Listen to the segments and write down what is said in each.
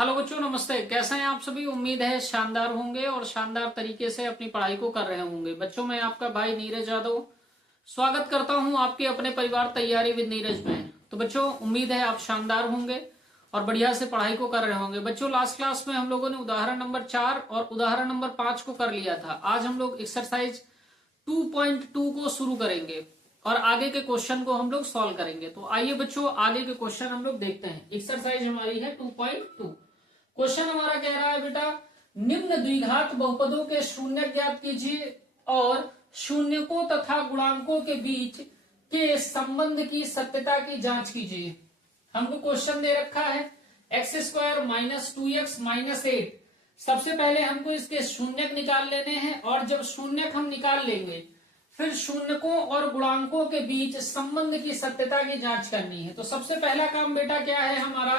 Hello बच्चों, नमस्ते। कैसे हैं आप सभी? उम्मीद है शानदार होंगे और शानदार तरीके से अपनी पढ़ाई को कर रहे होंगे। बच्चों, मैं आपका भाई नीरज यादव स्वागत करता हूं आपके अपने परिवार तैयारी विद नीरज में। तो बच्चों, उम्मीद है आप शानदार होंगे और बढ़िया से पढ़ाई को कर रहे होंगे। बच्चों, लास्ट क्लास में हम लोगों ने उदाहरण नंबर 4 और उदाहरण नंबर 5 को कर लिया था। आज हम लोग एक्सरसाइज 2.2 को शुरू करेंगे और आगे के क्वेश्चन को हम लोग सॉल्व करेंगे। तो आइए बच्चों, आगे के क्वेश्चन हम लोग देखते हैं। एक्सरसाइज हमारी है 2.2। क्वेश्चन हमारा कह रहा है बेटा, निम्न द्विघात बहुपदों के शून्य ज्ञात कीजिए और शून्यकों तथा गुणांकों के बीच के संबंध की सत्यता की जांच कीजिए। हमको क्वेश्चन दे रखा है x square minus 2x minus 8। सबसे पहले हमको इसके शून्यक निकाल लेने हैं और जब शून्यक हम निकाल लेंगे फिर शून्यकों और गुणांकों के बीच संबंध की सत्यता की जांच करनी है। तो सबसे पहला काम बेटा क्या है हमारा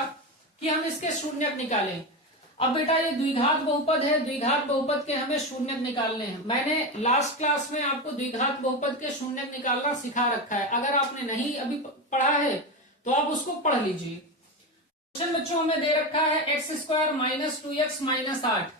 कि हम इसके शून्यक निकालें। अब बेटा ये द्विघात बहुपद है, द्विघात बहुपद के हमें शून्यक निकालने हैं। मैंने लास्ट क्लास में आपको द्विघात बहुपद के शून्यक निकालना सिखा रखा है। अगर आपने नहीं अभी पढ़ा है तो आप उसको पढ़ लीजिए। क्वेश्चन बच्चों हमें दे रखा है x square minus 2x minus 8।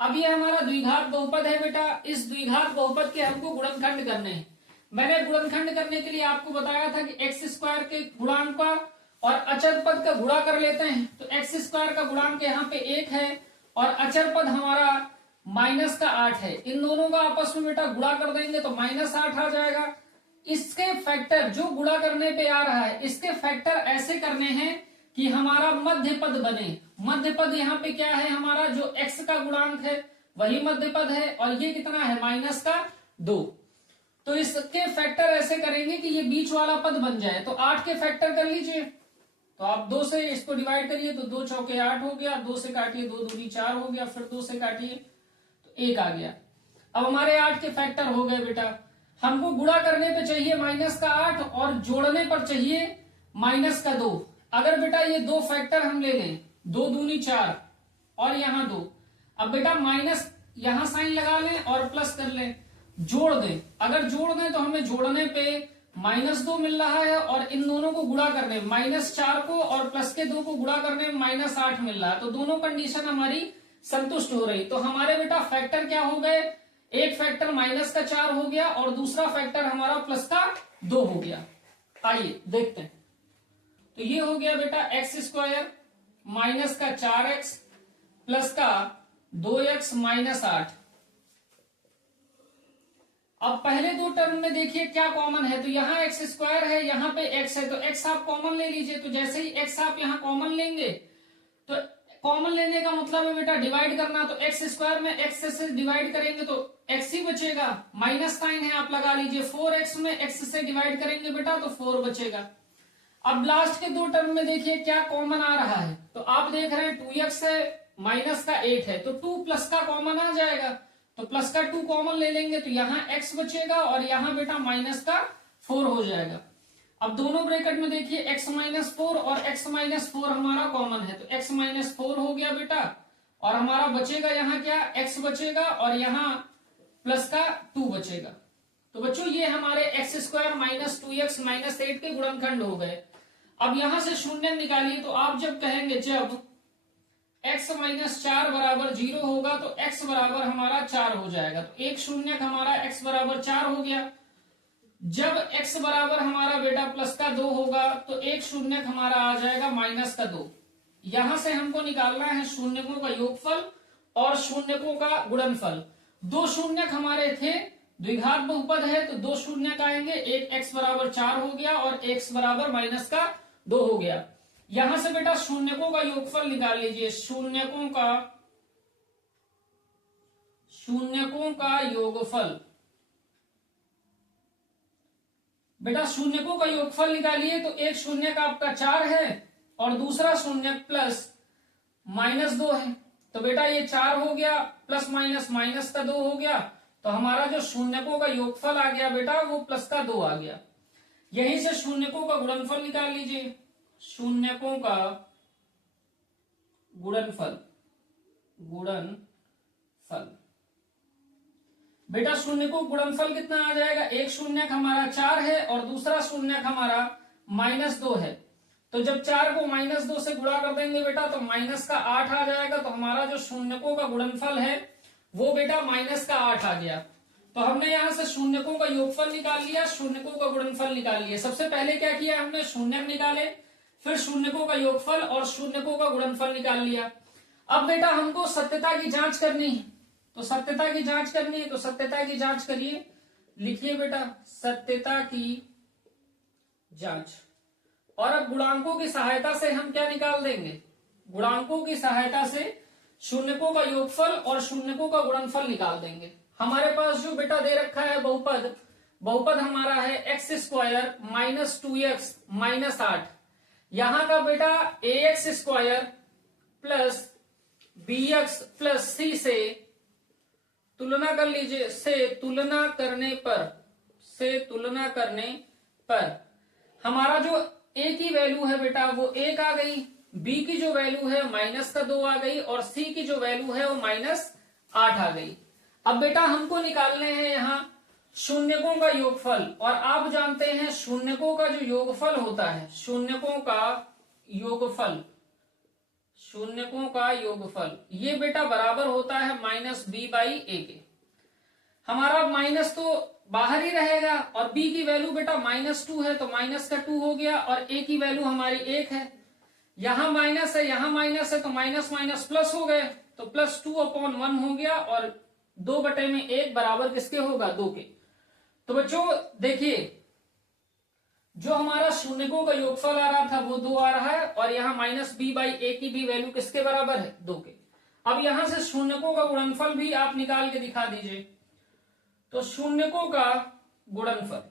अब ये हमारा द्विघात बहुपद है बेटा। इस द्विघात बहुपद के हमको गुणनखंड करने हैं। मैंने गुणनखंड करने के लिए आपको बताया था कि एक्स स्क्वायर के गुणांक का और अचर पद का गुणा कर लेते हैं। तो एक्स स्क्वायर का गुणांक यहाँ पे 1 है और अचर पद हमारा माइनस का 8 है। इन दोनों का आपस में बेटा गुणा कर देंगे तो माइनस 8 आ जाएगा। इसके फैक्टर जो गुणा करने पे आ रहा है, इसके फैक्टर ऐसे करने हैं कि हमारा मध्य पद बने। मध्य पद यहाँ पे क्या है हमारा, जो एक्स का गुणांक है वही मध्य पद है और ये कितना है माइनस का 2। तो इसके फैक्टर ऐसे करेंगे कि ये बीच वाला पद बन जाए। तो 8 के फैक्टर कर लीजिए। तो आप 2 से इसको डिवाइड करिए तो 2 चौके 8 हो गया, 2 से काटिए 2 दूनी 4 हो गया, फिर 2 से काटिए तो 1 आ गया। अब हमारे 8 के फैक्टर हो गए बेटा। हमको गुणा करने पे चाहिए माइनस का 8 और जोड़ने पर चाहिए माइनस का 2। अगर बेटा ये 2 फैक्टर हम ले लें, 2 दूनी 4 और यहाँ 2। अब बेटा माइनस यहां साइन लगा लें और प्लस कर लें, जोड़ दें। अगर जोड़ दें तो हमें जोड़ने पे -2 मिल रहा है और इन दोनों को गुणा करने -4 को और प्लस के 2 को गुणा करने में -8 मिल रहा है। तो दोनों कंडीशन हमारी संतुष्ट हो रही। तो हमारे बेटा फैक्टर क्या हो गए, एक फैक्टर माइनस का 4 हो गया और दूसरा फैक्टर हमारा प्लस का 2 हो गया। आइए देखते हैं। तो ये हो गया बेटा एक्स स्क्वायर माइनस का 4x प्लस का 2x माइनस 8। अब पहले 2 टर्म में देखिए क्या कॉमन है। तो यहाँ एक्स स्क्वायर है, यहाँ पे x है, तो x आप कॉमन ले लीजिए। तो जैसे ही x आप यहाँ कॉमन लेंगे तो कॉमन लेने का मतलब है बेटा डिवाइड करना। तो एक्स स्क्वायर में x से डिवाइड करेंगे तो x ही बचेगा। माइनस साइन है आप लगा लीजिए। 4x में x से डिवाइड करेंगे बेटा तो 4 बचेगा। अब लास्ट के 2 टर्म में देखिए क्या कॉमन आ रहा है। तो आप देख रहे हैं 2x है, माइनस का 8 है, तो 2 प्लस का कॉमन आ जाएगा। तो प्लस का 2 कॉमन ले लेंगे तो यहाँ x बचेगा और यहाँ बेटा माइनस का 4 हो जाएगा। अब दोनों ब्रैकेट में देखिए x माइनस 4 और x माइनस 4 हमारा कॉमन है। तो x माइनस 4 हो गया बेटा और हमारा बचेगा यहाँ क्या, x बचेगा और यहाँ प्लस का 2 बचेगा। तो बच्चों ये हमारे x square minus 2x minus 8 के गुणनखंड हो गए। अब यहां से शून्य निकालिए। तो आप जब कहेंगे जब x माइनस 4 बराबर 0 होगा तो x बराबर हमारा 4 हो जाएगा। तो एक शून्य हमारा x बराबर 4 हो गया। जब x बराबर हमारा बेटा प्लस का 2 होगा तो एक शून्य हमारा आ जाएगा माइनस का 2। यहां से हमको निकालना है शून्यकों का योगफल और शून्यकों का गुणनफल। 2 शून्यक हमारे थे, द्विघात बहुपद है तो 2 शून्यक आएंगे। एक x बराबर 4 हो गया और x बराबर माइनस का 2 हो गया। यहां से बेटा शून्यकों का योगफल निकाल लीजिए। शून्यकों का योगफल बेटा शून्यकों का योगफल निकालिए। तो एक शून्य का आपका 4 है और दूसरा शून्य प्लस -2 है। तो बेटा ये 4 हो गया प्लस माइनस का 2 हो गया। तो हमारा जो शून्यकों का योगफल आ गया बेटा वो प्लस का 2 आ गया। यहीं से शून्यकों का गुणनफल निकाल लीजिए। शून्यकों का गुणनफल बेटा शून्यकों गुणनफल कितना आ जाएगा, एक शून्यक हमारा 4 है और दूसरा शून्यक हमारा -2 है। तो जब 4 को -2 से गुणा कर देंगे बेटा तो -8 आ जाएगा। तो हमारा जो शून्यकों का गुणनफल है वो बेटा -8 आ गया। तो हमने यहां से शून्यकों का योगफल निकाल लिया, शून्यकों का गुणनफल निकाल लिया। सबसे पहले क्या किया हमने, शून्यक निकाले, फिर शून्यकों का योगफल और शून्यकों का गुणनफल निकाल लिया। अब बेटा हमको सत्यता की जांच करनी है, तो सत्यता की जांच करनी है, तो सत्यता की जांच करिए, लिखिए बेटा सत्यता की जांच। और अब गुणांकों की सहायता से हम क्या निकाल देंगे, गुणांकों की सहायता से शून्यकों का योगफल और शून्यकों का गुणनफल निकाल देंगे। हमारे पास जो बेटा दे रखा है बहुपद, बहुपद हमारा है x² - 2x - 8। यहां का बेटा ax² plus bx plus c से तुलना कर लीजिए, से तुलना करने पर हमारा जो a की वैल्यू है बेटा वो 1 आ गई, b की जो वैल्यू है -2 आ गई और c की जो वैल्यू है वो -8 आ गई। अब बेटा हमको निकालने हैं यहाँ शून्यकों का योगफल, और आप जानते हैं शून्यकों का जो योगफल होता है, शून्यकों का योगफल ये बेटा बराबर होता है -b/a के। हमारा माइनस तो बाहर ही रहेगा और b की वैल्यू बेटा -2 है तो -2 हो गया, और a की वैल्यू हमारी 1 है, यहां माइनस है यहां माइनस है तो माइनस माइनस प्लस हो गए, तो +2/1 हो गया, और 2/1 बराबर किसके होगा, 2 के। तो बच्चों देखिए जो हमारा शून्यकों का योगफल आ रहा था वो 2 आ रहा है, और यहाँ -b/a की भी वैल्यू किसके बराबर है, 2 के। अब यहां से शून्यकों का गुणनफल भी आप निकाल के दिखा दीजिए। तो शून्यकों का गुणनफल,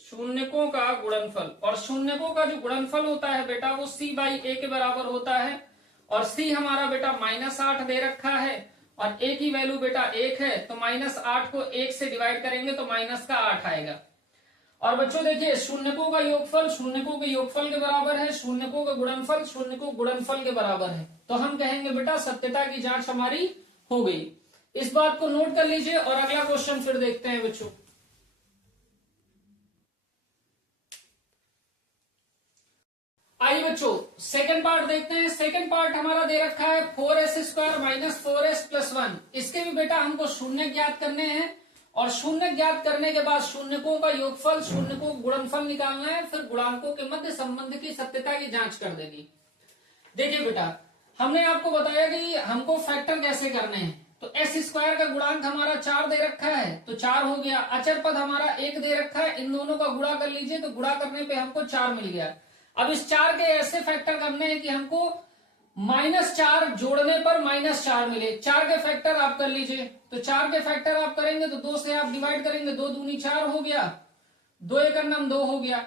शून्यकों का गुणनफल, और शून्यकों का जो गुणनफल होता है बेटा वो c/a के बराबर होता है, और c हमारा बेटा -8 दे रखा है और a की वैल्यू बेटा 1 है, तो -8 को 1 से डिवाइड करेंगे तो -8 आएगा। और बच्चों देखिए शून्यकों का योगफल शून्यकों के योगफल के बराबर है, शून्यकों का गुणनफल शून्यकों गुणनफल के बराबर है, तो हम कहेंगे बेटा सत्यता की जांच हमारी हो गई। इस बात को नोट कर लीजिए और अगला क्वेश्चन फिर देखते हैं बच्चों। आइए बच्चों सेकंड पार्ट देखते हैं। सेकंड पार्ट हमारा दे रखा है 4s² - 4s + 1। इसके भी बेटा हमको शून्य ज्ञात करने हैं, और शून्य ज्ञात करने के बाद शून्यकों का योगफल शून्यकों का गुणनफल निकालना है, फिर गुणांकों के मध्य संबंध की सत्यता की जांच कर देनी। देखिए बेटा हमने आपको बताया कि हमको फैक्टर कैसे करने हैं। तो s² का गुणांक हमारा 4 दे रखा है तो 4 हो गया, अचर पद हमारा 1 दे रखा है, इन दोनों का गुणा कर लीजिए तो गुणा करने पे हमको 4 मिल गया। अब इस 4 के ऐसे फैक्टर करने हैं कि हमको -4 जोड़ने पर -4 मिले। 4 के फैक्टर आप कर लीजिए, तो 4 के फैक्टर आप करेंगे तो 2 से आप डिवाइड करेंगे, 2 दूनी 4 हो गया, 2 एक 2 हो गया।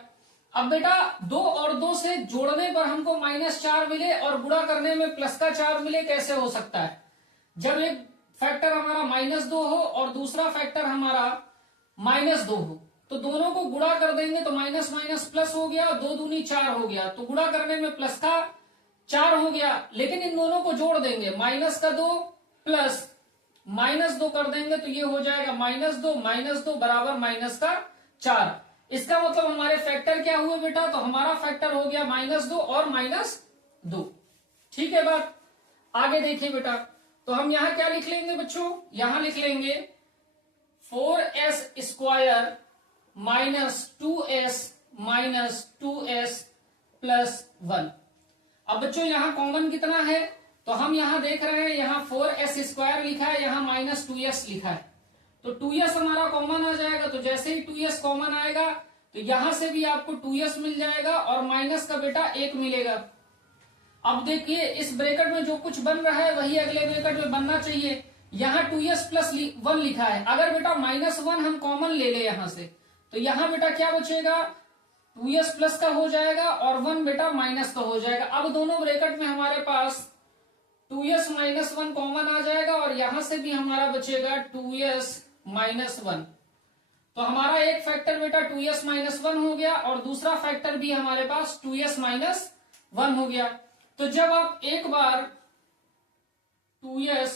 अब बेटा 2 और 2 से जोड़ने पर हमको -4 मिले और गुणा करने में +4 मिले, कैसे हो सकता है? जब एक फैक्टर हमारा -2 हो और दूसरा फैक्टर हमारा -2 हो, तो दोनों को गुणा कर देंगे तो माइनस माइनस प्लस हो गया, 2 दूनी 4 हो गया, तो गुणा करने में +4 हो गया। लेकिन इन दोनों को जोड़ देंगे, -2 प्लस -2 कर देंगे तो ये हो जाएगा -2 बराबर -4। इसका मतलब हमारे फैक्टर क्या हुए बेटा, तो हमारा फैक्टर हो गया -2 और -2। ठीक है बात, आगे देखिए बेटा, तो हम यहां क्या लिख लेंगे बच्चों, यहां लिख लेंगे 4s² -2s + 1। अब बच्चों यहां कॉमन कितना है, तो हम यहां देख रहे हैं यहां 4s² लिखा है, यहां -2s लिखा है, तो 2s हमारा कॉमन आ जाएगा। तो जैसे ही 2s कॉमन आएगा तो यहां से भी आपको 2s मिल जाएगा और माइनस का बेटा 1 मिलेगा। अब देखिए इस ब्रैकेट में जो कुछ बन रहा है वही अगले ब्रैकेट में बनना चाहिए। यहाँ 2s + 1 लिखा है, अगर बेटा -1 हम कॉमन ले ले यहां से, तो यहां बेटा क्या बचेगा, 2s प्लस का हो जाएगा और 1 बेटा माइनस का हो जाएगा। अब दोनों ब्रैकेट में हमारे पास 2s - 1 कॉमन आ जाएगा और यहां से भी हमारा बचेगा 2s - 1। तो हमारा एक फैक्टर बेटा 2s - 1 हो गया और दूसरा फैक्टर भी हमारे पास 2s - 1 हो गया। तो जब आप एक बार 2s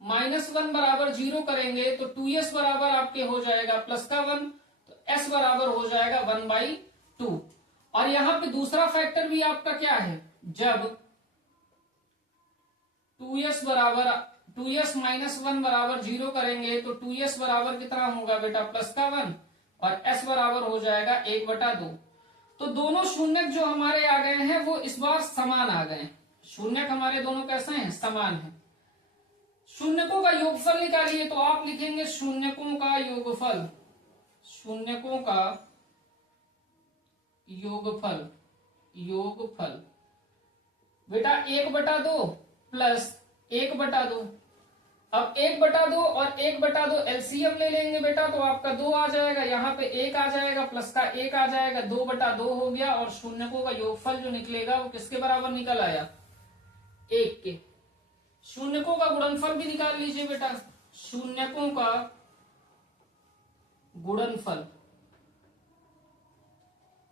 - 1 बराबर 0 करेंगे तो 2s बराबर आपके हो जाएगा +1, तो s बराबर हो जाएगा 1/2। और यहां पे दूसरा फैक्टर भी आपका क्या है, जब 2s माइनस 1 बराबर 0 करेंगे तो 2s बराबर कितना होगा बेटा, प्लस का 1, और s बराबर हो जाएगा 1/2। तो दोनों शून्यक जो हमारे आ गए हैं वो इस बार समान आ गए। शून्यक हमारे दोनों कैसे हैं, समान है। शून्यकों का योगफल निकालिए, तो आप लिखेंगे शून्यकों का योगफल, शून्यकों का योगफल, योगफल बेटा 1/2 प्लस 1/2। अब 1/2 और 1/2 एलसीएम ले लेंगे बेटा, तो आपका 2 आ जाएगा, यहाँ पे 1 आ जाएगा, प्लस का 1 आ जाएगा, 2/2 हो गया। और शून्यकों का योगफल जो निकलेगा वो किसके बराबर निकल आया, 1 के। शून्यकों का गुणनफल भी निकाल लीजिए बेटा, शून्यकों का गुणनफल,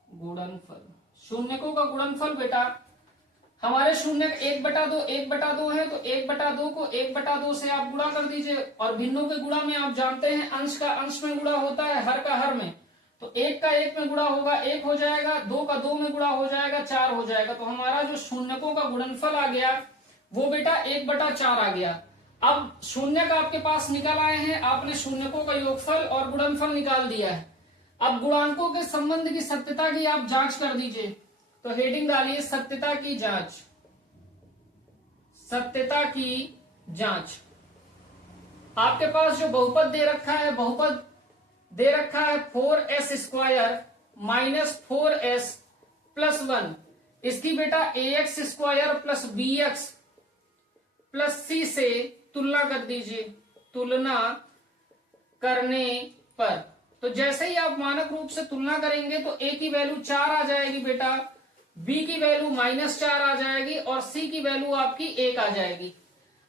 गुणनफल, शून्यकों का गुणनफल बेटा हमारे शून्य 1/2 1/2 है, तो 1/2 को 1/2 से आप गुणा कर दीजिए। और भिन्नों के गुणा में आप जानते हैं अंश का अंश में गुणा होता है, हर का हर में। तो 1 का 1 में गुणा होगा 1 हो जाएगा, 2 का 2 में गुणा हो जाएगा 4 हो जाएगा। तो हमारा जो शून्यकों का गुणनफल आ गया वो बेटा 1/4 आ गया। अब शून्यक आपके पास निकल आए हैं, आपने शून्यकों का योगफल और गुणनफल निकाल दिया है। अब गुणांकों के संबंध की सत्यता की आप जांच कर दीजिए, तो हेडिंग डालिए सत्यता की जांच, सत्यता की जांच। आपके पास जो बहुपद दे रखा है, बहुपद दे रखा है 4s² माइनस 4s प्लस 1, इसकी बेटा ax² plus bx plus c से तुलना कर दीजिए। तुलना करने पर तो जैसे ही आप मानक रूप से तुलना करेंगे तो a की वैल्यू 4 आ जाएगी बेटा, b की वैल्यू -4 आ जाएगी और c की वैल्यू आपकी 1 आ जाएगी।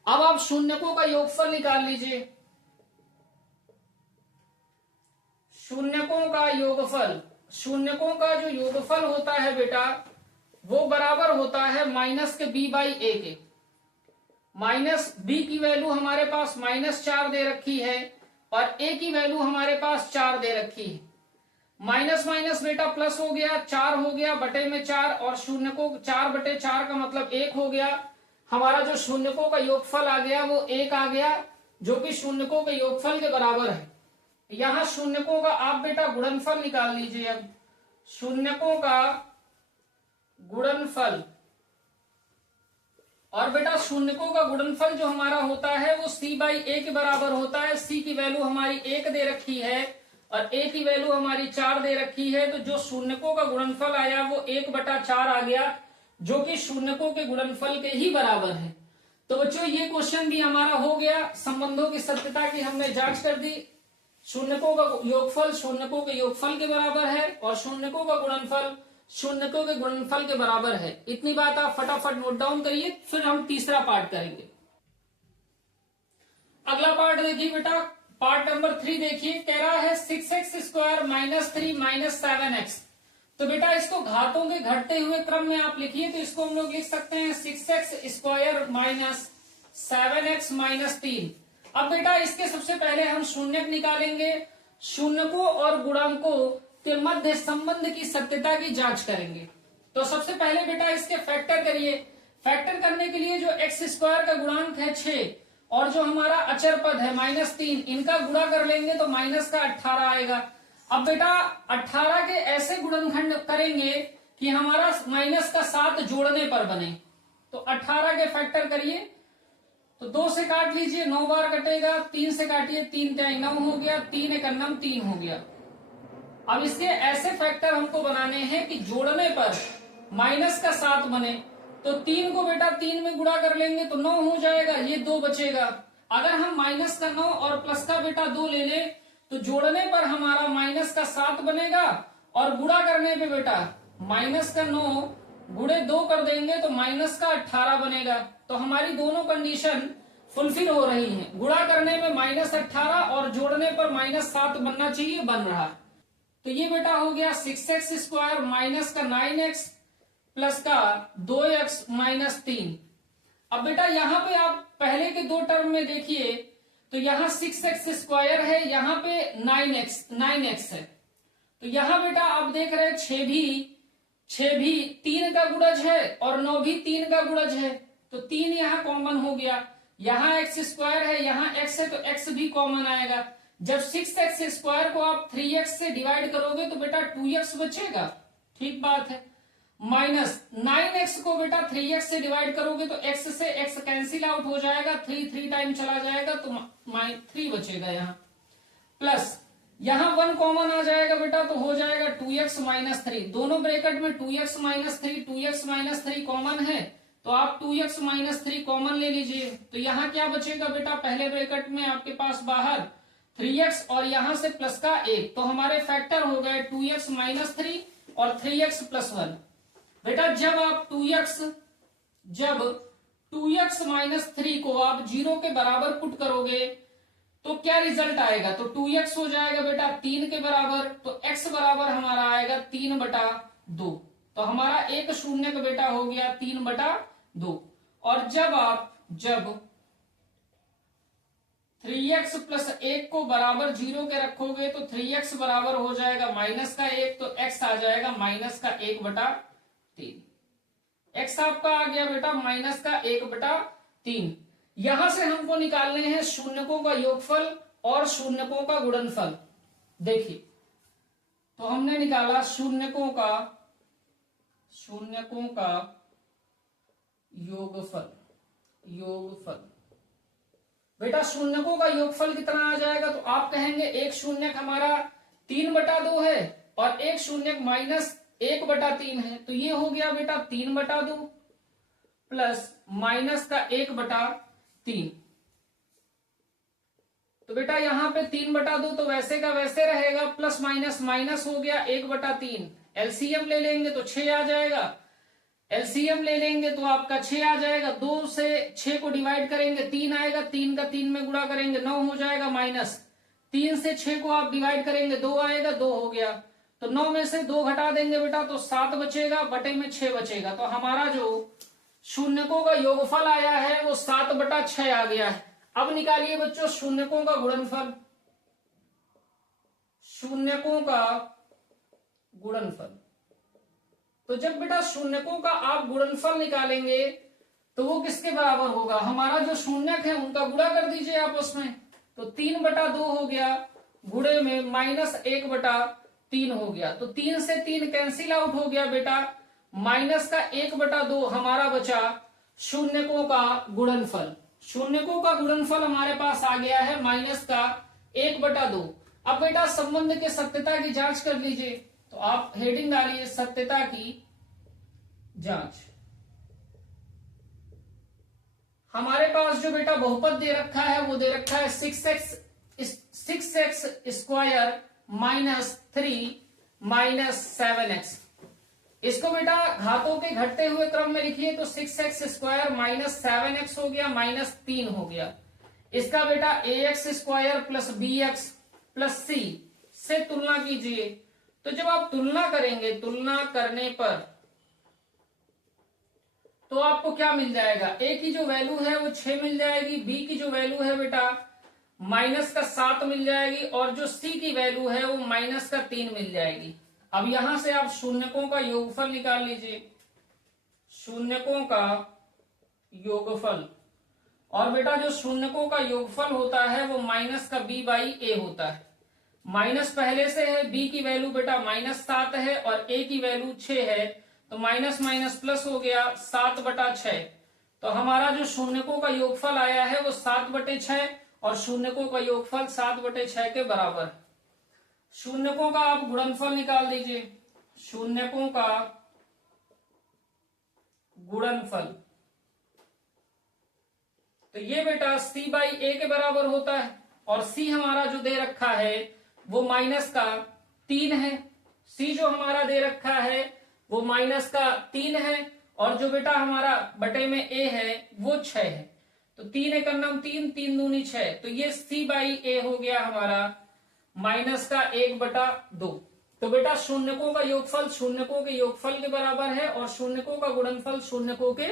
अब आप शून्यकों का योगफल निकाल लीजिए। शून्यकों का योगफल, शून्यकों का जो योगफल होता है बेटा वो बराबर होता है माइनस के b/a के। माइनस b की वैल्यू हमारे पास -4 दे रखी है और a की वैल्यू हमारे पास 4 दे रखी है। माइनस माइनस बेटा प्लस हो गया, 4 हो गया बटे में 4, और शून्यकों 4/4 का मतलब 1 हो गया। हमारा जो शून्यकों का योगफल आ गया वो 1 आ गया, जो कि शून्यकों के योगफल के बराबर है। यहां शून्यकों का आप बेटा गुणनफल निकाल लीजिए। अब शून्यकों का गुणनफल, और बेटा शून्यकों का गुणनफल जो हमारा होता है वो c/a के बराबर होता है। c की वैल्यू हमारी 1 दे रखी है और a की वैल्यू हमारी 4 दे रखी है, तो जो शून्यकों का गुणनफल आया वो 1/4 आ गया, जो कि शून्यकों के गुणनफल के ही बराबर है। तो बच्चों ये क्वेश्चन भी हमारा हो गया। संबंधों की सत्यता की हमने जांच कर दी। शून्यकों का योगफल शून्यकों के योगफल के बराबर है और शून्यकों का गुणनफल शून्यकों के गुणनफल के बराबर है। इतनी बात आप फटाफट नोट डाउन करिए, फिर हम तीसरा पार्ट करेंगे। अगला पार्ट देखिए बेटा, पार्ट नंबर 3 देखिए, कह रहा है 6x² माइनस 3 माइनस 7x। तो बेटा इसको घातों के घटते हुए क्रम में आप लिखिए, तो इसको हम लोग लिख सकते हैं 6x² माइनस 7x माइनस 3। अब बेटा इसके सबसे पहले हम शून्यक निकालेंगे, शून्यकों और गुणांकों के मध्य संबंध की सत्यता की जांच करेंगे। तो सबसे पहले बेटा इसके फैक्टर करिए। फैक्टर करने के लिए जो x² का गुणांक है 6 और जो हमारा अचर पद है -3, इनका गुणा कर लेंगे तो माइनस का 18 आएगा। अब बेटा 18 के ऐसे गुणनखंड करेंगे कि हमारा माइनस का 7 जोड़ने पर बने। तो 18 के फैक्टर करिए, तो 2 से काट लीजिए, 9 बार कटेगा, 3 से काटिए, 3 × 9 हो गया, 3 × 9 3 हो गया। अब इसके ऐसे फैक्टर हमको बनाने हैं कि जोड़ने पर माइनस का 7 बने। तो 3 को बेटा 3 में गुणा कर लेंगे तो 9 हो जाएगा, ये 2 बचेगा। अगर हम माइनस का 9 और प्लस का बेटा 2 ले ले तो जोड़ने पर हमारा माइनस का 7 बनेगा और गुणा करने पे बेटा माइनस का 9 गुणे 2 कर देंगे तो माइनस का 18 बनेगा। तो हमारी दोनों कंडीशन फुलफिल हो रही है। गुणा करने में -18 और जोड़ने पर -7 बनना चाहिए, बन रहा। तो ये बेटा हो गया 6x² माइनस का 9x प्लस का 2x माइनस 3। अब बेटा यहाँ पे आप पहले के 2 टर्म में देखिए, तो यहाँ 6x² है, यहाँ पे 9x है। तो यहाँ बेटा आप देख रहे हैं 6 भी 3 का गुणज है और 9 भी 3 का गुणज है, तो 3 यहाँ कॉमन हो गया। यहाँ एक्स स्क्वायर है, यहाँ एक्स है, तो एक्स भी कॉमन आएगा। जब 6x स्क्वायर को आप 3x से डिवाइड करोगे तो बेटा 2x बचेगा, ठीक बात है। माइनस 9x को बेटा 3x से डिवाइड करोगे तो x से x कैंसिल आउट हो जाएगा, 3 टाइम चला जाएगा तो 3 बचेगा यहाँ। प्लस यहाँ 1 कॉमन आ जाएगा बेटा, तो हो जाएगा 2x माइनस 3। दोनों ब्रैकेट में 2x minus 3 2x minus 3 common है, तो आप 2x माइनस 3 कॉमन ले लीजिए। तो यहाँ क्या बचेगा बेटा, पहले ब्रैकेट में आपके पास बाहर 3x और यहाँ से प्लस का 1, तो हमारे फैक्टर हो गए 2x माइनस 3 और 3x प्लस 1। बेटा जब 2x माइनस 3 को आप 0 के बराबर पुट करोगे तो क्या रिजल्ट आएगा, तो 2x हो जाएगा बेटा 3 के बराबर, तो x बराबर हमारा आएगा 3/2। तो हमारा एक शून्य का बेटा हो गया 3/2। और जब 3x प्लस 1 को बराबर 0 के रखोगे तो 3x बराबर हो जाएगा माइनस का 1, तो x आ जाएगा माइनस का 1/3। x आपका आ गया बेटा माइनस का 1/3। यहां से हमको निकालने हैं शून्यकों का योगफल और शून्यकों का गुणनफल। देखिए, तो हमने निकाला शून्यकों का योगफल। बेटा शून्यकों का योगफल कितना आ जाएगा, तो आप कहेंगे एक शून्यक हमारा 3/2 है और एक शून्यक माइनस 1/3 है, तो ये हो गया बेटा 3/2 प्लस माइनस का 1/3। तो बेटा यहाँ पे 3/2 तो वैसे का वैसे रहेगा, प्लस माइनस माइनस हो गया 1/3। एलसीएम ले लेंगे तो 6 आ जाएगा, एलसीएम ले लेंगे तो आपका 6 आ जाएगा। 2 से 6 को डिवाइड करेंगे 3 आएगा, 3 का 3 में गुणा करेंगे 9 हो जाएगा, माइनस 3 से 6 को आप डिवाइड करेंगे 2 आएगा, 2 हो गया। तो 9 में से 2 घटा देंगे बेटा तो 7 बचेगा, बटे में 6 बचेगा। तो हमारा जो शून्यकों का योगफल आया है वो 7/6 आ गया है। अब निकालिए बच्चों शून्यकों का गुणनफल। तो जब बेटा शून्यकों का आप गुणनफल निकालेंगे तो वो किसके बराबर होगा, हमारा जो शून्यक है उनका गुणा कर दीजिए आपस में, तो 3/2 हो गया, गुणे में माइनस 1/3 हो गया, तो 3 से 3 कैंसिल आउट हो गया बेटा, माइनस का 1/2 हमारा बचा शून्यकों का गुणनफल। शून्यकों का गुणनफल हमारे पास आ गया है माइनस का 1/2। अब बेटा संबंध के सत्यता की जांच कर लीजिए, तो आप हेडिंग डालिए सत्यता की जांच। हमारे पास जो बेटा बहुपद दे रखा है वो दे रखा है 6x square minus 3 minus 7x। इसको बेटा घातों के घटते हुए क्रम में लिखिए, तो 6x स्क्वायर माइनस 7x हो गया, माइनस 3 हो गया। इसका बेटा ax square plus bx plus c से तुलना कीजिए। तो जब आप तुलना करेंगे, तुलना करने पर तो आपको क्या मिल जाएगा, a की जो वैल्यू है वो 6 मिल जाएगी, b की जो वैल्यू है बेटा माइनस का 7 मिल जाएगी, और जो c की वैल्यू है वो माइनस का 3 मिल जाएगी। अब यहां से आप शून्यकों का योगफल निकाल लीजिए, शून्यकों का योगफल। और बेटा जो शून्यकों का योगफल होता है वो माइनस का b/a होता है। माइनस पहले से है, b की वैल्यू बेटा -7 है और a की वैल्यू 6 है, तो माइनस माइनस प्लस हो गया 7/6। तो हमारा जो शून्यकों का योगफल आया है वो 7/6 और शून्यकों का योगफल 7/6 के बराबर है। शून्यकों का आप गुणनफल निकाल दीजिए, शून्यकों का गुणनफल। तो ये बेटा c/a के बराबर होता है, और c हमारा जो दे रखा है वो माइनस का 3 है। c जो हमारा दे रखा है वो माइनस का 3 है, और जो बेटा हमारा बटे में a है वो 6 है। तो 3 एक अन्नम 3, 3 दूनी 6, तो ये c/a हो गया हमारा माइनस का 1/2। तो बेटा शून्यकों का योगफल शून्यकों के योगफल के बराबर है और शून्यकों का गुणनफल शून्यकों के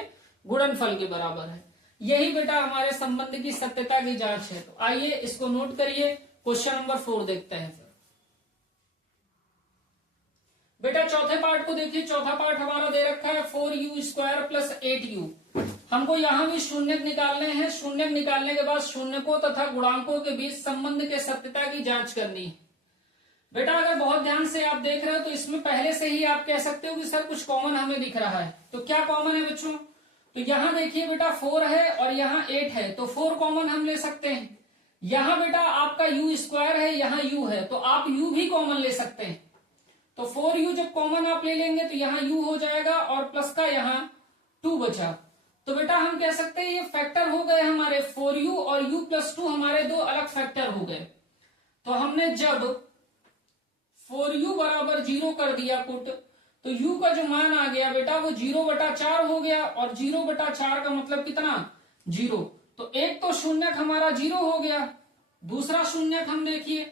गुणनफल के बराबर है। यही बेटा हमारे संबंध की सत्यता की जांच है। तो आइए इसको नोट करिए, क्वेश्चन नंबर 4 देखते हैं। बेटा चौथे पार्ट को देखिए, चौथा पार्ट हमारा दे रखा है 4u² प्लस 8u। हमको यहां भी शून्य निकालने हैं। शून्य निकालने के बाद शून्यकों तथा गुणांकों के बीच संबंध के सत्यता की जांच करनी है। बेटा अगर बहुत ध्यान से आप देख रहे हो तो इसमें पहले से ही आप कह सकते हो कि सर कुछ कॉमन हमें दिख रहा है। तो क्या कॉमन है बच्चों? तो यहां देखिए बेटा 4 है और यहाँ 8 है, तो 4 कॉमन हम ले सकते हैं। यहाँ बेटा आपका u² है, यहाँ u है, तो आप u भी कॉमन ले सकते हैं। तो 4u जब कॉमन आप ले लेंगे तो यहाँ u हो जाएगा और प्लस का यहाँ 2 बचा। तो बेटा हम कह सकते हैं ये फैक्टर हो गए हमारे 4u और u+2 हमारे दो अलग फैक्टर हो गए। तो हमने जब 4u बराबर 0 कर दिया पुट, तो u का जो मान आ गया बेटा वो 0/4 हो गया, और 0/4 का मतलब कितना? 0। तो एक तो शून्यक हमारा 0 हो गया। दूसरा शून्यक हम देखिए,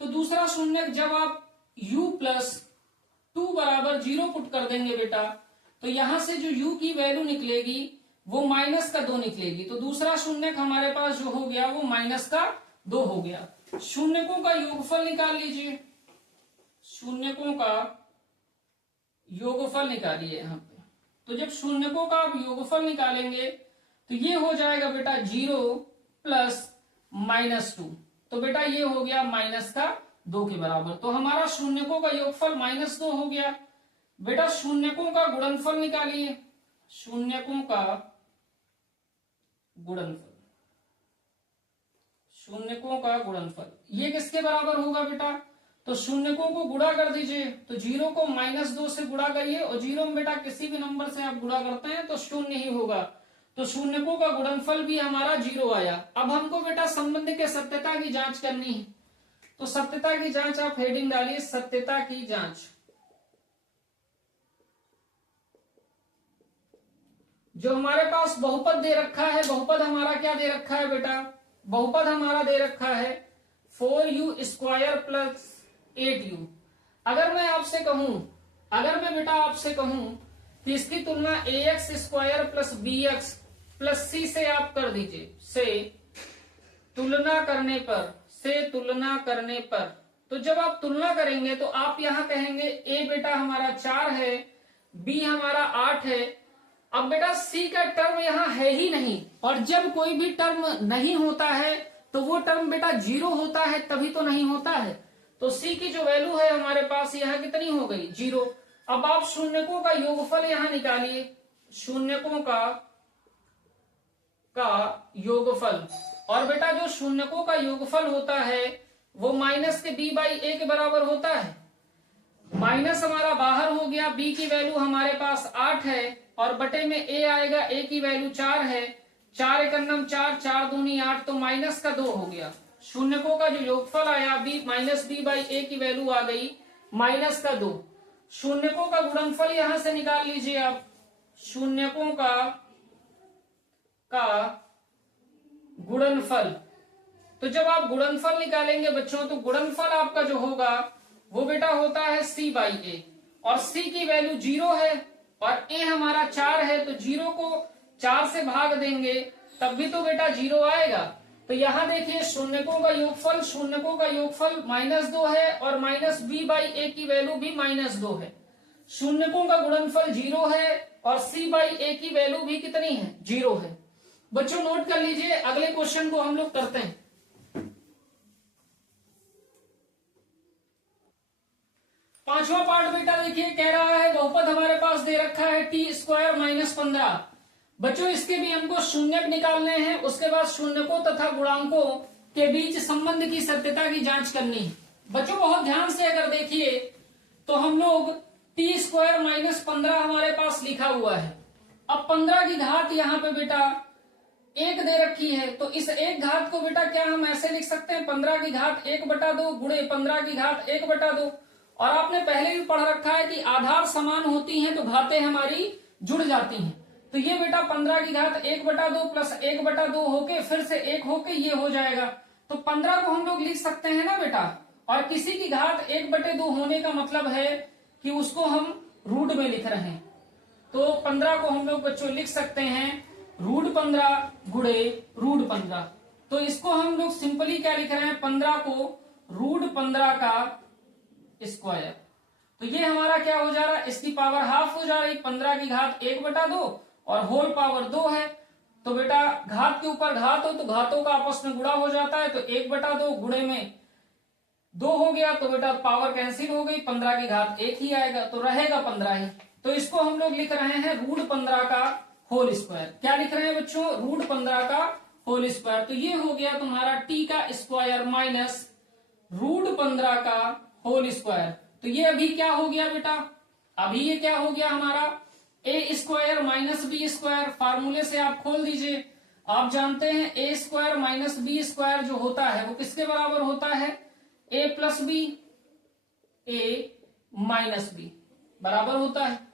तो दूसरा शून्यक जब आप u+2 बराबर 0 पुट कर देंगे बेटा, तो यहां से जो u की वैल्यू निकलेगी वो -2 निकलेगी। तो दूसरा शून्यक हमारे पास जो हो गया वो -2 हो गया। शून्यकों का योगफल निकाल लीजिए, शून्यकों का योगफल निकालिए यहाँ पे। तो जब शून्यकों का आप योगफल निकालेंगे तो ये हो जाएगा बेटा 0 प्लस -2। तो बेटा ये हो गया -2 के बराबर। तो हमारा शून्यकों का योगफल -2 हो गया। बेटा शून्यकों का गुणनफल निकालिए, शून्यकों का गुणनफल, शून्यकों का गुणनफल ये किसके बराबर होगा बेटा? तो शून्यकों को गुणा कर दीजिए। तो 0 को -2 से गुणा करिए, और 0 में बेटा किसी भी नंबर से आप गुणा करते हैं तो 0 ही होगा। तो शून्यकों का गुणनफल भी हमारा 0 आया। अब हमको बेटा संबंध के सत्यता की जांच करनी है। तो सत्यता की जांच आप हेडिंग डालिए, सत्यता की जांच। जो हमारे पास बहुपद दे रखा है, बहुपद हमारा क्या दे रखा है बेटा? बहुपद हमारा दे रखा है 4u² प्लस 8u। अगर मैं आपसे कहूं, अगर मैं बेटा आपसे कहूं तो इसकी तुलना ax² plus bx plus c से आप कर दीजिए, से तुलना करने पर, से तुलना करने पर। तो जब आप तुलना करेंगे तो आप यहां कहेंगे a बेटा हमारा 4 है, b हमारा 8 है। अब बेटा c का टर्म यहां है ही नहीं, और जब कोई भी टर्म नहीं होता है तो वो टर्म बेटा 0 होता है, तभी तो नहीं होता है। तो c की जो वैल्यू है हमारे पास यहाँ कितनी हो गई? 0। अब आप शून्यकों का योगफल यहां निकालिए, शून्यकों का योगफल। और बेटा जो शून्यकों का योगफल होता है वो माइनस के b/a के बराबर होता है। माइनस हमारा बाहर हो गया, b की वैल्यू हमारे पास 8 है, और बटे में a आएगा, a की वैल्यू 4 है। 4 एकन्नम 4, 4 दूनी 8, तो -2 हो गया। शून्यकों का जो योगफल आया b/a की वैल्यू आ गई -2। शून्यकों का गुणनफल यहां से निकाल लीजिए आप, शून्यकों का गुणनफल। तो जब आप गुणनफल निकालेंगे बच्चों, तो गुणनफल आपका जो होगा वो बेटा होता है c/a, और c की वैल्यू 0 है और a हमारा 4 है। तो 0 को 4 से भाग देंगे तब भी तो बेटा 0 आएगा। तो यहां देखिए शून्यकों का योगफल, शून्यकों का योगफल -2 है, और -b/a की वैल्यू भी -2 है। शून्यकों का गुणनफल 0 है, और c/a की वैल्यू भी कितनी है? 0 है। बच्चों नोट कर लीजिए, अगले क्वेश्चन को हम लोग करते हैं। पांचवा पार्ट बेटा देखिए कह रहा है बहुपद हमारे पास दे रखा है t² - 15। बच्चों इसके भी हमको शून्यक निकालने हैं, उसके बाद शून्यकों तथा गुणांकों के बीच संबंध की सत्यता की जांच करनी है। बच्चों बहुत ध्यान से अगर देखिए तो हम लोग t² - 15 हमारे पास लिखा हुआ है। अब 15 की घात यहाँ पे बेटा 1 दे रखी है, तो इस 1 घात को बेटा क्या हम ऐसे लिख सकते हैं? 15 की घात 1/2 गुणे 15 की घात 1/2। और आपने पहले भी पढ़ रखा है कि आधार समान होती हैं तो घातें हमारी जुड़ जाती हैं। तो ये बेटा 15 की घात 1/2 प्लस 1/2 होके फिर से 1 होके ये हो जाएगा। तो 15 को हम लोग लिख सकते हैं ना बेटा, और किसी की घात 1/2 होने का मतलब है कि उसको हम रूट में लिख रहे हैं। तो 15 को हम लोग बच्चों लिख सकते हैं √15 गुणे √15। तो इसको हम लोग सिंपली क्या लिख रहे हैं? 15 को √15 का स्क्वायर। तो ये हमारा क्या हो जा रहा है, इसकी पावर हाफ हो जा रही, 15 की घात 1/2 और होल पावर 2 है। तो बेटा घात के ऊपर घात हो तो घातों का आपस में गुणा हो जाता है, तो 1/2 गुणे में 2 हो गया, तो बेटा पावर कैंसिल हो गई, 15 की घात 1 ही आएगा, तो रहेगा 15 ही। तो इसको हम लोग लिख रहे हैं √15 का होल स्क्वायर। क्या लिख रहे हैं बच्चों, √15 का होल स्क्वायर। तो ये हो गया तुम्हारा टी का स्क्वायर माइनस √15 का होल स्क्वायर। तो ये अभी क्या हो गया बेटा, अभी ये क्या हो गया हमारा ए स्क्वायर माइनस बी स्क्वायर। फार्मूले से आप खोल दीजिए, आप जानते हैं ए स्क्वायर माइनस बी स्क्वायर जो होता है वो किसके बराबर होता है, ए प्लस बी, ए माइनस बी बराबर होता है।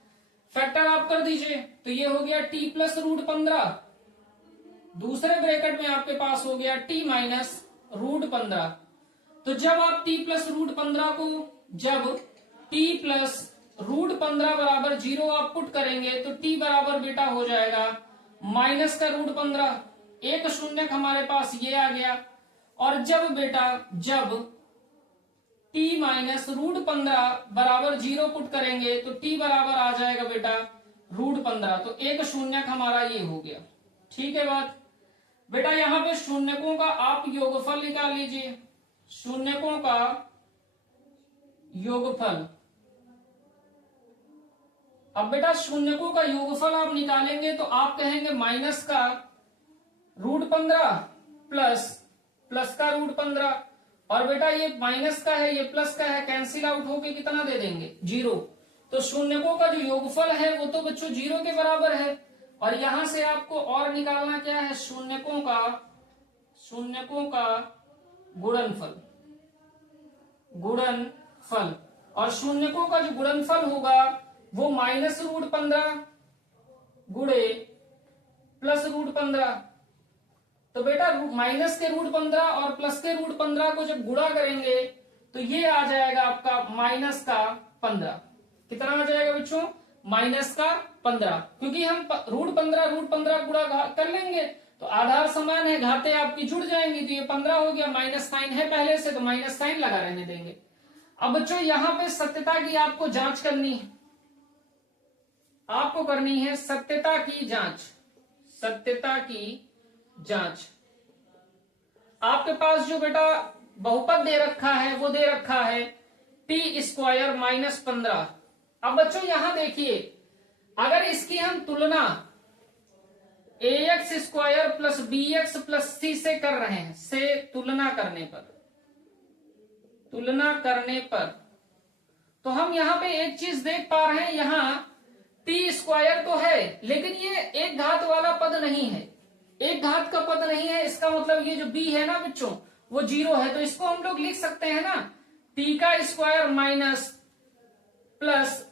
फैक्टर आप कर दीजिए, तो ये हो गया टी प्लस √15, दूसरे ब्रैकेट में आपके पास हो गया टी माइनस √15। तो जब आप टी प्लस √15 को, जब टी प्लस √15 बराबर 0 आप पुट करेंगे तो टी बराबर बेटा हो जाएगा माइनस का √15, एक शून्य हमारे पास ये आ गया। और जब बेटा जब टी माइनस √15 बराबर 0 पुट करेंगे तो टी बराबर आ जाएगा बेटा √15, तो एक शून्य हमारा ये हो गया। ठीक है बात बेटा, यहां पे शून्यकों का आप योगफल निकाल लीजिए, शून्यकों का योगफल। अब बेटा शून्यकों का योगफल आप निकालेंगे तो आप कहेंगे माइनस का √15 प्लस का √15, और बेटा ये माइनस का है ये प्लस का है, कैंसिल आउट होके कितना दे देंगे 0। तो शून्यकों का जो योगफल है वो तो बच्चों 0 के बराबर है। और यहां से आपको और निकालना क्या है, शून्यकों का गुणनफल, और शून्यकों का जो गुणनफल होगा वो माइनस √15 गुणे प्लस √15। तो बेटा माइनस के √15 और प्लस के √15 को जब गुणा करेंगे तो ये आ जाएगा आपका माइनस का 15। कितना आ जाएगा बच्चों, माइनस का 15, क्योंकि हम √15 गुणा कर लेंगे तो आधार समान है, घातें आपकी जुड़ जाएंगी, तो ये 15 हो गया, माइनस साइन है पहले से तो माइनस साइन लगा रहने देंगे। अब बच्चों यहां पे सत्यता की आपको जांच करनी है, आपको करनी है सत्यता की जांच। आपके पास जो बेटा बहुपद दे रखा है वो दे रखा है टी स्क्वायर माइनस 15। अब बच्चों यहां देखिए, अगर इसकी हम तुलना ax square plus bx plus c से कर रहे हैं, से तुलना करने पर तो हम यहां पे एक चीज देख पा रहे हैं, यहां टी स्क्वायर तो है लेकिन ये एक घात वाला पद नहीं है, एक घात का पद नहीं है। इसका मतलब ये जो b है ना बच्चों वो 0 है, तो इसको हम लोग लिख सकते हैं ना टी का स्क्वायर माइनस प्लस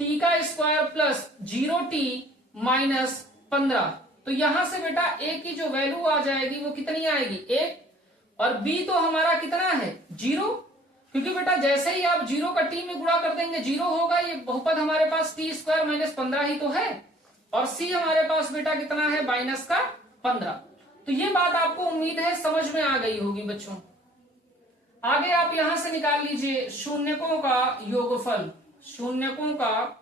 टी का स्क्वायर प्लस 0t माइनस 15। तो यहां से बेटा a की जो वैल्यू आ जाएगी वो कितनी आएगी 1, और b तो हमारा कितना है 0, क्योंकि बेटा जैसे ही आप 0 का t में गुणा कर देंगे 0 होगा। ये बहुपद हमारे पास टी स्क्वायर माइनस 15 ही तो है, और c हमारे पास बेटा कितना है माइनस का 15। तो ये बात आपको उम्मीद है समझ में आ गई होगी बच्चों। आगे आप यहां से निकाल लीजिए शून्यकों का योगफल, शून्यकों का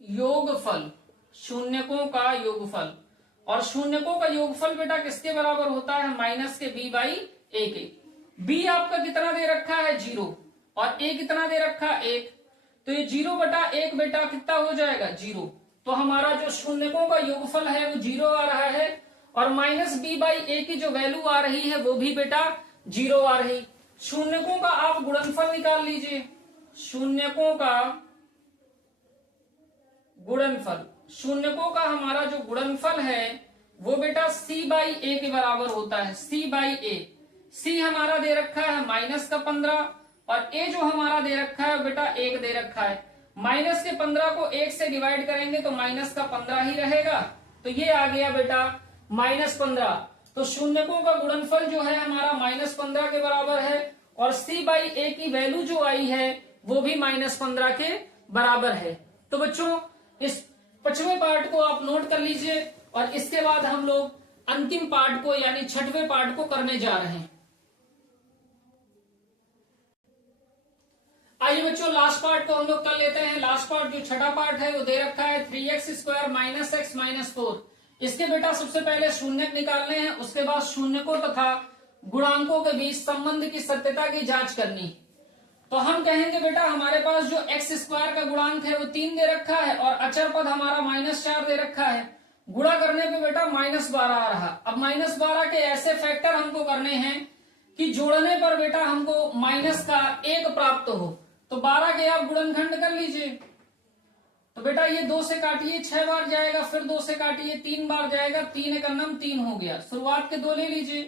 योगफल, और शून्यकों का योगफल बेटा किसके बराबर होता है, माइनस के b/a के। b आपका कितना दे रखा है 0 और a कितना दे रखा 1, तो ये 0/1 बेटा कितना हो जाएगा 0। तो हमारा जो शून्यकों का योगफल है वो 0 आ रहा है, और माइनस b/a की जो वैल्यू आ रही है वो भी बेटा 0 आ रही। शून्यकों का आप गुणनफल निकाल लीजिए, शून्यकों का हमारा जो गुणनफल है वो बेटा c/a के बराबर होता है, c/a। c हमारा दे रखा है माइनस का 15 और a जो हमारा दे रखा है बेटा 1 दे रखा है। माइनस के 15 को 1 से डिवाइड करेंगे तो माइनस का 15 ही रहेगा, तो ये आ गया बेटा -15। तो शून्यकों का गुणनफल जो है हमारा -15 के बराबर है, और c/a की वैल्यू जो आई है वो भी -15 के बराबर है। तो बच्चों इस 5वें पार्ट को आप नोट कर लीजिए, और इसके बाद हम लोग अंतिम पार्ट को यानी 6वें पार्ट को करने जा रहे हैं। आइए बच्चों लास्ट पार्ट को हम लोग कर लेते हैं। लास्ट पार्ट जो छठा पार्ट है वो दे रखा है 3x² माइनस एक्स माइनस 4। इसके बेटा सबसे पहले शून्यक निकालने हैं, उसके बाद शून्यकों तथा गुणांकों के बीच संबंध की सत्यता की जांच करनी। तो हम कहेंगे बेटा हमारे पास जो x² का गुणांक है वो 3 दे रखा है और अचर पद हमारा -4 दे रखा है। गुणा करने पे बेटा -12 आ रहा। अब -12 के ऐसे फैक्टर हमको करने हैं कि जोड़ने पर बेटा हमको माइनस का 1 प्राप्त हो। तो 12 के आप गुणनखंड कर लीजिए। तो बेटा ये 2 से काटिए 6 बार जाएगा, फिर 2 से काटिए 3 बार जाएगा, 3 एक अन्नम 3 हो गया। शुरुआत के 2 ले लीजिए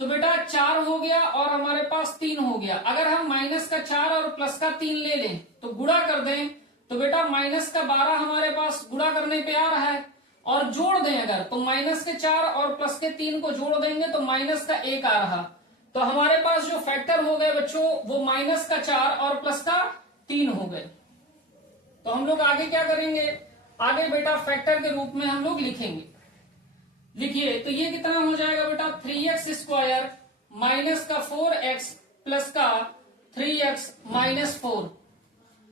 तो बेटा 4 हो गया और हमारे पास 3 हो गया। अगर हम माइनस का 4 और प्लस का 3 ले लें तो गुणा कर दें तो बेटा माइनस का 12 हमारे पास गुणा करने पे आ रहा है और जोड़ दें अगर तो माइनस के 4 और प्लस के 3 को जोड़ देंगे तो माइनस का 1 आ रहा। तो हमारे पास जो फैक्टर हो गए बच्चों वो माइनस का 4 और प्लस का 3 हो गए। तो हम लोग आगे क्या करेंगे, आगे बेटा फैक्टर के रूप में हम लोग लिखेंगे। लिखिए तो ये कितना हो जाएगा बेटा 3x² माइनस का 4x प्लस का 3x माइनस 4।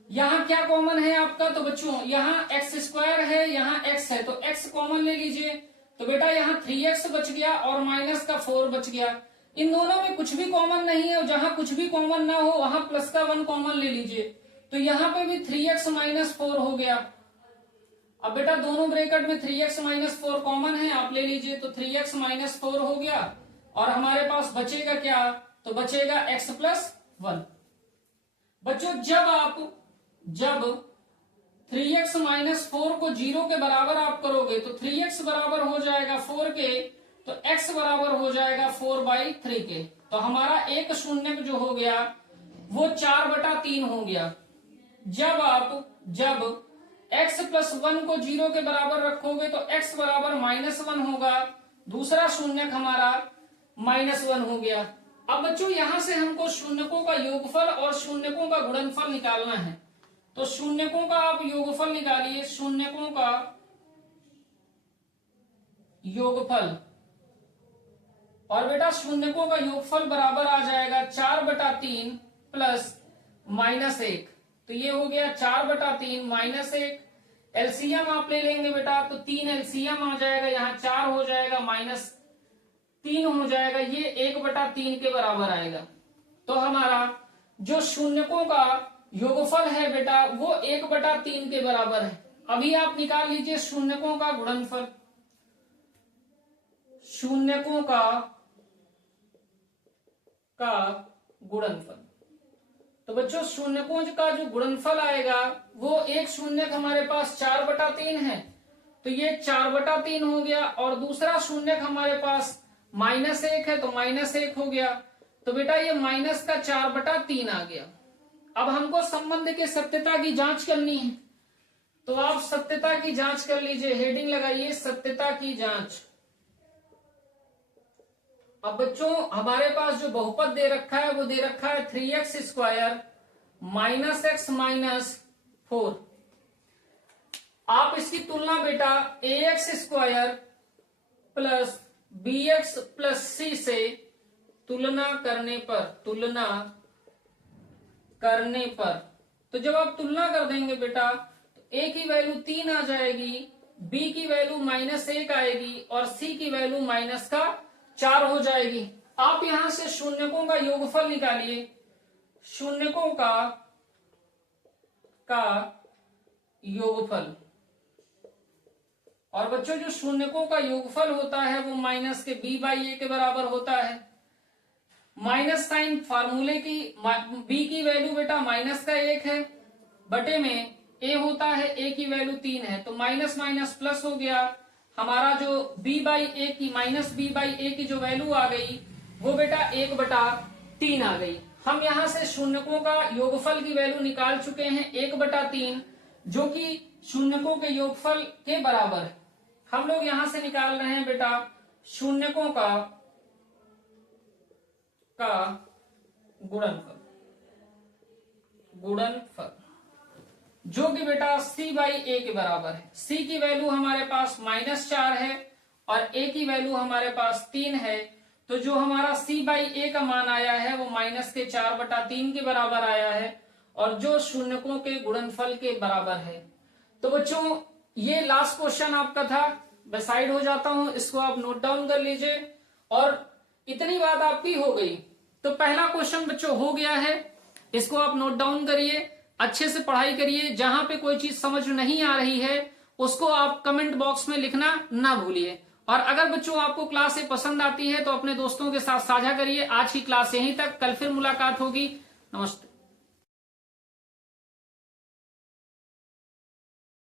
यहाँ क्या कॉमन है आपका, तो बच्चों यहाँ x² है, यहाँ x है, तो x कॉमन ले लीजिए। तो बेटा यहाँ 3x बच गया और माइनस का 4 बच गया। इन दोनों में कुछ भी कॉमन नहीं है और जहां कुछ भी कॉमन ना हो वहां प्लस का 1 कॉमन ले लीजिए। तो यहाँ पे भी 3x माइनस 4 हो गया। अब बेटा दोनों ब्रैकेट में 3x माइनस 4 कॉमन है, आप ले लीजिए। तो 3x माइनस 4 हो गया और हमारे पास बचेगा क्या, तो बचेगा x प्लस 1। बच्चों जब 3x माइनस 4 को 0 के बराबर आप करोगे तो 3x बराबर हो जाएगा 4 के, तो x बराबर हो जाएगा 4/3 के। तो हमारा एक शून्यक जो हो गया वो 4/3 हो गया। जब x प्लस 1 को 0 के बराबर रखोगे तो x बराबर -1 होगा। दूसरा शून्यक हमारा -1 हो गया। अब बच्चों यहां से हमको शून्यकों का योगफल और शून्यकों का गुणनफल निकालना है। तो शून्यकों का आप योगफल निकालिए, शून्यकों का योगफल, और बेटा शून्यकों का योगफल बराबर आ जाएगा 4/3 प्लस -1। तो ये हो गया 4/3 -1। एलसीएम आप ले लेंगे बेटा तो 3 एलसीएम आ जाएगा, यहाँ 4 हो जाएगा -3 हो जाएगा, ये 1/3 के बराबर आएगा। तो हमारा जो शून्यकों का योगफल है बेटा वो 1/3 के बराबर है। अभी आप निकाल लीजिए शून्यकों का गुणनफल। शून्यकों का गुणनफल, तो बच्चों शून्यकों का जो गुणनफल आएगा वो एक शून्यक हमारे पास 4/3 है, तो ये 4/3 हो गया। और दूसरा शून्यक हमारे पास -1 है तो -1 हो गया। तो बेटा ये माइनस का 4/3 आ गया। अब हमको संबंध के सत्यता की जांच करनी है, तो आप सत्यता की जांच कर लीजिए। हेडिंग लगाइए सत्यता की जांच। अब बच्चों हमारे पास जो बहुपद दे रखा है वो दे रखा है 3x² माइनस x माइनस 4। आप इसकी तुलना बेटा ax² plus bx plus c से तुलना करने पर तो जब आप तुलना कर देंगे बेटा तो a की वैल्यू 3 आ जाएगी, b की वैल्यू -1 आएगी और c की वैल्यू -4 हो जाएगी। आप यहां से शून्यकों का योगफल निकालिए। शून्यकों का योगफल, और बच्चों जो शून्यकों का योगफल होता है वो माइनस के b/a के बराबर होता है। माइनस साइन फार्मूले की b की वैल्यू बेटा -1 है, बटे में a होता है, a की वैल्यू 3 है, तो माइनस माइनस प्लस हो गया। हमारा जो b/a की -b/a की जो वैल्यू आ गई वो बेटा 1/3 आ गई। हम यहां से शून्यकों का योगफल की वैल्यू निकाल चुके हैं 1/3, जो कि शून्यकों के योगफल के बराबर है। हम लोग यहां से निकाल रहे हैं बेटा शून्यकों का गुणनफल, जो कि बेटा c/a के बराबर है। c की वैल्यू हमारे पास -4 है और a की वैल्यू हमारे पास 3 है, तो जो हमारा c/a का मान आया है वो -4/3 के बराबर आया है। और जो शून्यकों के गुणनफल के बराबर है। तो बच्चों ये लास्ट क्वेश्चन आपका था, मैं साइड हो जाता हूं, इसको आप नोट डाउन कर लीजिए। और इतनी बात आपकी हो गई, तो पहला क्वेश्चन बच्चों हो गया है, इसको आप नोट डाउन करिए, अच्छे से पढ़ाई करिए। जहां पे कोई चीज समझ नहीं आ रही है उसको आप कमेंट बॉक्स में लिखना ना भूलिए। और अगर बच्चों आपको क्लास से पसंद आती है तो अपने दोस्तों के साथ साझा करिए। आज की क्लास यहीं तक, कल फिर मुलाकात होगी। नमस्ते।